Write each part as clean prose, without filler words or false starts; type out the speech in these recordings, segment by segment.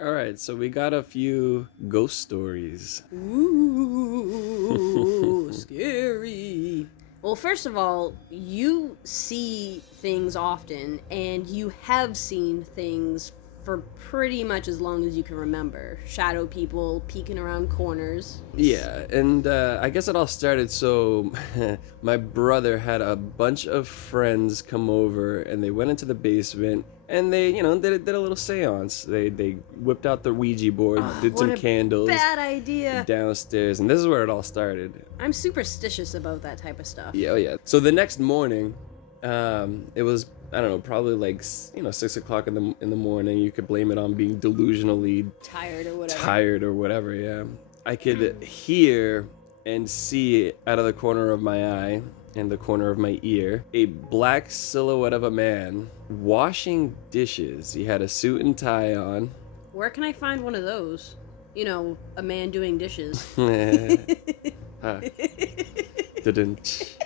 All right, so we got a few ghost stories. Ooh, scary. Well, first of all, you see things often, and you have seen things for pretty much as long as you can remember. Shadow people peeking around corners. Yeah, and I guess it all started so my brother had a bunch of friends come over and they went into the basement and they, did a little seance. They whipped out the Ouija board, did What some a candles bad idea. downstairs, and this is where it all started. I'm superstitious about that type of stuff. Yeah, oh yeah. So the next morning, it was, I don't know, probably like 6 o'clock in the morning. You could blame it on being delusionally Tired or whatever. Yeah. I could hear and see out of the corner of my eye and the corner of my ear a black silhouette of a man washing dishes. He had a suit and tie on. Where can I find one of those? You know, a man doing dishes. Huh. Didn't.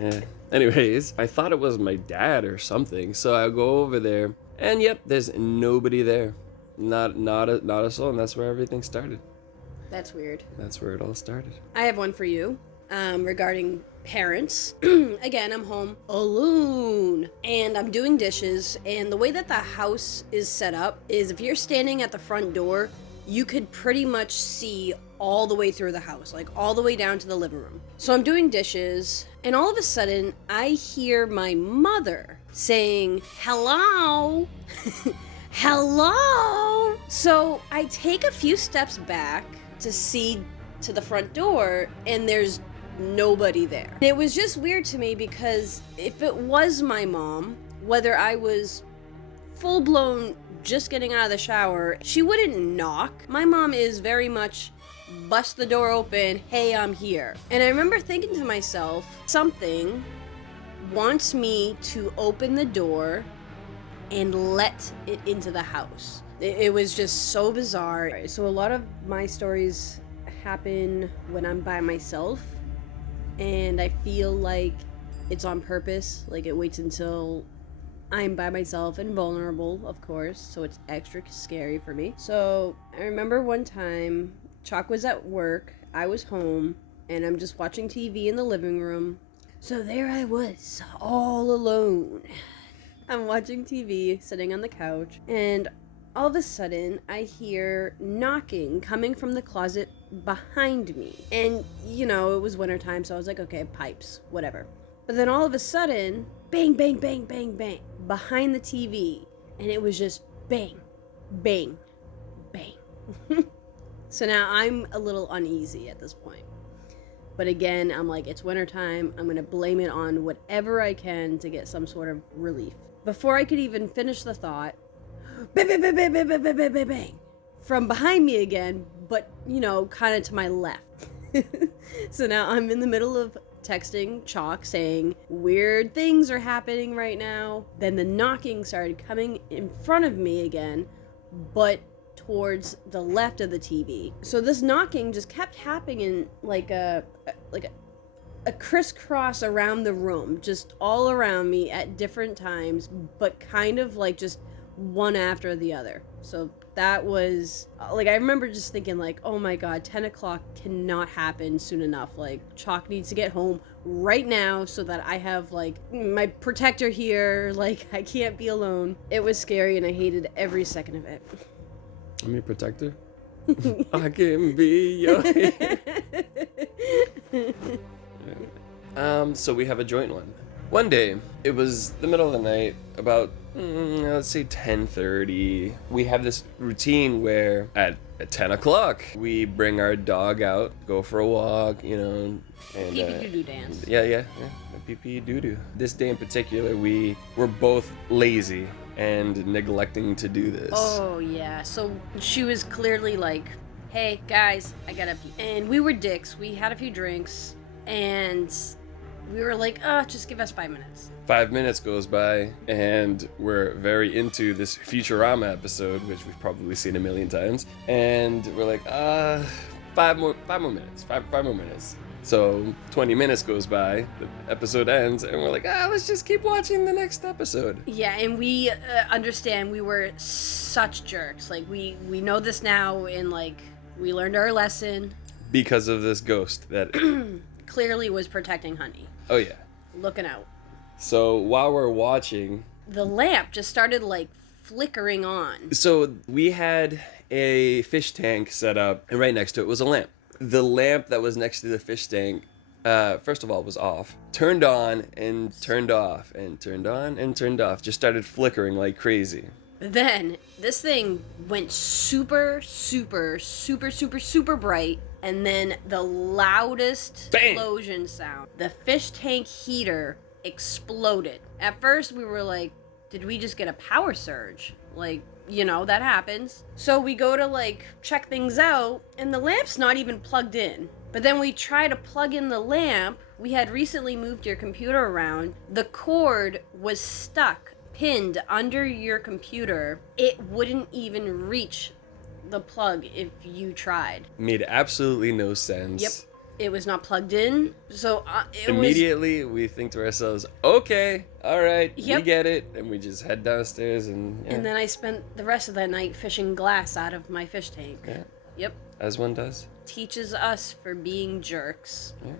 Yeah. Anyways, I thought it was my dad or something, so I go over there, and yep, there's nobody there. Not a soul, and that's where everything started. That's weird. That's where it all started. I have one for you regarding parents. Again, I'm home alone and I'm doing dishes, and the way that the house is set up is if you're standing at the front door, you could pretty much see all the way through the house, like all the way down to the living room. So I'm doing dishes, and all of a sudden I hear my mother saying, "Hello." Hello. So I take a few steps back to see to the front door, and there's nobody there. It was just weird to me because if it was my mom, whether I was full-blown just getting out of the shower, she wouldn't knock. My mom is very much bust the door open, "Hey, I'm here." And I remember thinking to myself, something wants me to open the door and let it into the house. It was just so bizarre. So a lot of my stories happen when I'm by myself, and I feel like it's on purpose. Like it waits until I'm by myself and vulnerable, of course, so it's extra scary for me. So I remember one time, Chalk was at work, I was home, and I'm just watching TV in the living room. So there I was, all alone. I'm watching TV, sitting on the couch, and all of a sudden, I hear knocking coming from the closet behind me. And, it was wintertime, so I was like, okay, pipes, whatever. But then all of a sudden, bang, bang, bang, bang, bang, behind the TV. And it was just bang, bang, bang. So now I'm a little uneasy at this point. But again, I'm like, it's wintertime. I'm going to blame it on whatever I can to get some sort of relief. Before I could even finish the thought, bang, bang, bang, bang, bang, bang, bang, bang, bang, bang, from behind me again, but, kind of to my left. So now I'm in the middle of texting Chalk saying, weird things are happening right now. Then the knocking started coming in front of me again, but towards the left of the TV. So this knocking just kept happening in like a crisscross around the room, just all around me at different times, but kind of like just one after the other. So that was like, I remember just thinking like, oh my god, 10 o'clock cannot happen soon enough. Like, Chalk needs to get home right now so that I have like my protector here. Like, I can't be alone. It was scary and I hated every second of it. I'm your protector. I can be your so we have a joint one. One day, it was the middle of the night, about, let's say 10:30. We have this routine where at 10 o'clock, we bring our dog out, go for a walk, and Pee-pee-doo-doo dance. Yeah, pee-pee-doo-doo. This day in particular, we were both lazy and neglecting to do this. Oh, yeah. So she was clearly like, hey, guys, I gotta pee. And we were dicks. We had a few drinks, and we were like, just give us 5 minutes. 5 minutes goes by, and we're very into this Futurama episode, which we've probably seen a million times. And we're like, 5 more minutes. So 20 minutes goes by, the episode ends, and we're like, let's just keep watching the next episode. Yeah, and we understand we were such jerks. Like, we know this now, and, like, we learned our lesson. Because of this ghost that clearly was protecting Honey. Oh, yeah. Looking out. So while we're watching... the lamp just started, like, flickering on. So we had a fish tank set up, and right next to it was a lamp. The lamp that was next to the fish tank, first of all, was off. Turned on and turned off, and turned on and turned off. Just started flickering like crazy. Then this thing went super, super, super, super, super bright, and then the loudest explosion sound. The fish tank heater exploded. At first, we were like, did we just get a power surge? Like, you know, that happens. So we go to, like, check things out, and the lamp's not even plugged in. But then we try to plug in the lamp. We had recently moved your computer around. The cord was stuck, pinned under your computer. It wouldn't even reach the plug if you tried. Made absolutely no sense. Yep. It was not plugged in, so immediately we think to ourselves, okay, all right, Yep. we get it, and we just head downstairs and... And then I spent the rest of that night fishing glass out of my fish tank. Yeah. Yep. As one does. Teaches us for being jerks. Yeah.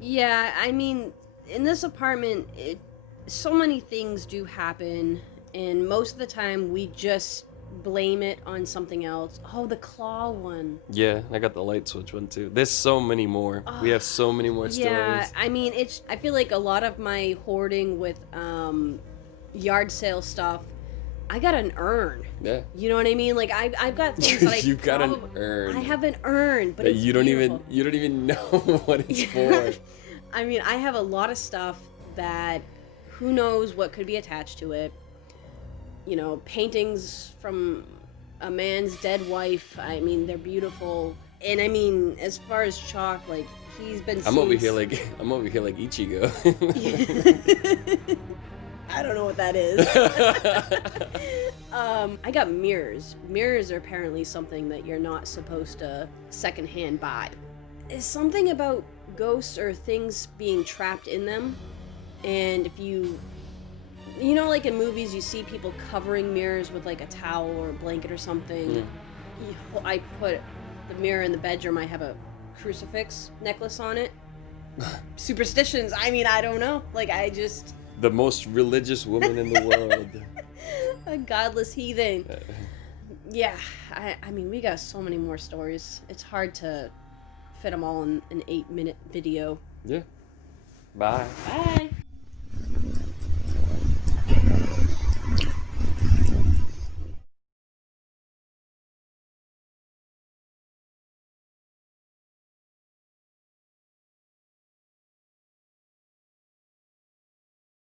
Yeah, I mean, in this apartment, so many things do happen, and most of the time we just blame it on something else. Oh, the claw one. Yeah, I got the light switch one too. There's so many more. We have so many more stories. Yeah, I mean, I feel like a lot of my hoarding with yard sale stuff, I got an urn. Yeah. You know what I mean? Like, I've got things that You got an urn. I have an urn, but it's you don't beautiful. even know what it's for. I mean, I have a lot of stuff that who knows what could be attached to it. You know, paintings from a man's dead wife. I mean, they're beautiful. And I mean, as far as Choc, like, he's been I'm over here like Ichigo. I don't know what that is. I got mirrors. Mirrors are apparently something that you're not supposed to secondhand buy. It's something about ghosts or things being trapped in them. And if you know, like in movies, you see people covering mirrors with like a towel or a blanket or something. I put the mirror in the bedroom. I have a crucifix necklace on it. Superstitions. I mean, I don't know. Like, I just... The most religious woman in the world. A godless heathen. Yeah, I mean, we got so many more stories. It's hard to fit them all in an 8-minute video. Yeah. Bye. Bye.